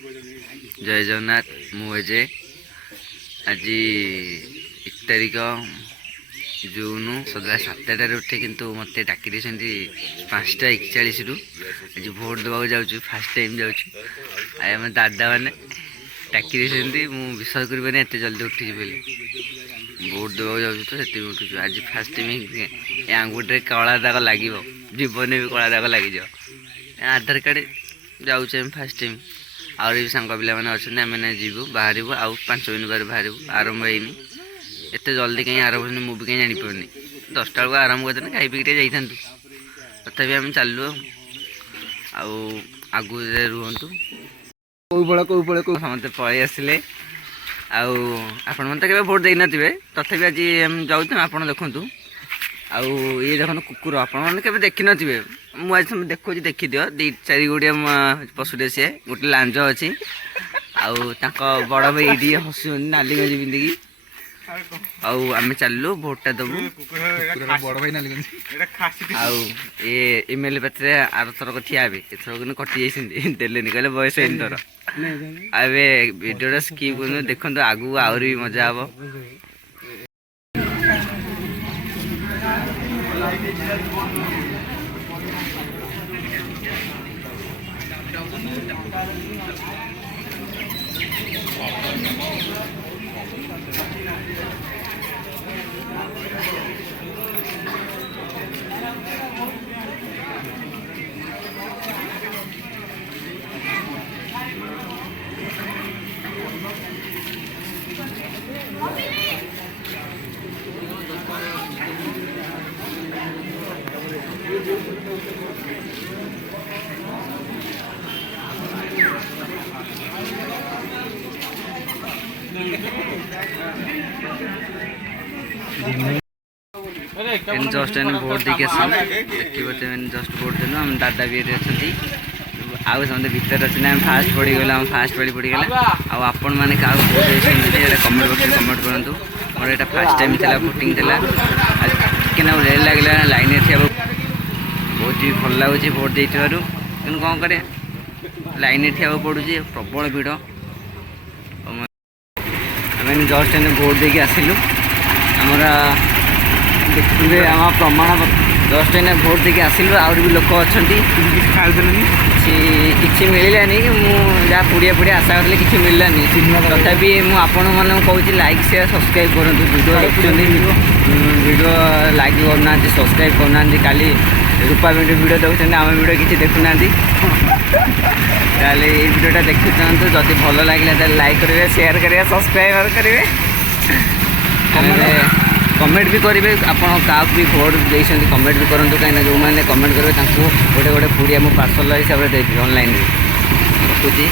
जय जगन्नाथ मुझे आज 1 तारिख जून सदा 7टार उठे किंतु मत डाक 5:41 रु आज भोट देवा जाऊँ फास्ट टाइम जाम दादा मैंने डाक विश्वास कर एत जल्दी उठी बोली भोट देवा जाऊँ तो से उठुचु आज फास्ट टाइम आंगुठे कला दाग लगे जीवन भी कला दाग लग आधार कार्ड जाऊँ फास्ट टाइम आहुरी भी सांग पिला मैंने अच्छा आम जीवु बाहर आउ 5 मिनट बाद बाहर आरंभ होनी एत जल्दी कहीं आरंभ होनी मुझे कहीं जापरनी 10टा बेलू आरंभ करते खाई पी जाता तथापि आम चलू आगु रुहतु समस्त पलि आसिले आपण मैंने तो भोट दे नथिबे तथापि आज जाऊँ आप देखु ये देखो कुकुर आपने देखी नथिबे मुझे आज देखो देखी दियो 2-4 गुड़िया पशुटे सी गोटे लांज अच्छी बड़ भाई ये हसुँ नाली गंजी पिंधिकी आम चलू भोटा दबू बड़ भाई नाली ये एमएलए पाखे आर थरक ठिया एथर कटि जाइए देलेनि कहले बयस इन थर आए भिडियो स्किप कर देखो आगू आहरी मजा हम जस्ट भोट देखे देखिए जस्ट भोट देलु आम दादा भी ये अच्छा आउ समझे भितर अच्छे आम फास्ट पड़गला फास्ट पड़गला आपण मैंने क्या भोट देते कमेंट बॉक्स में कमेंट करूँ मोर यहाँ फास्ट टाइम था भोटिंग था कि रेल लगे लाइन थी बहुत ही भल लगुच भोट दे कि कौन कर लाइन ठिया पड़ू प्रबल भिड़ आम जस्ट भोट देके आसिलु आमर देखिए आम प्रमाण जस्ट भोट देके आसिलु आहरी भी लोक अच्छा किसी मिलानी मुझे पुड़िया पुड़िया आशा करी किसी मिलानी तथापि मुझे कहूँ लाइक शेयर सब्सक्राइब करूँ वीडियो देखुं वीडियो लाइक करना सब्सक्राइब करना काली रूपा वीडियो देखुं आम वीडियो किसी देखुना ताले ये वीडियोटा देखु चाहूँ जदि भल लगे लाइक करेंगे शेयर करेंगे सब्सक्राइब करेंगे कमेंट भी करेंगे आपड़ क्या भी भोट देते कमेंट भी करूँ कहीं जो मैंने कमेंट करेंगे गोटे गोटे पुड़िया मुझे पार्सल हिसाब से देवी ऑनलाइन रखुची।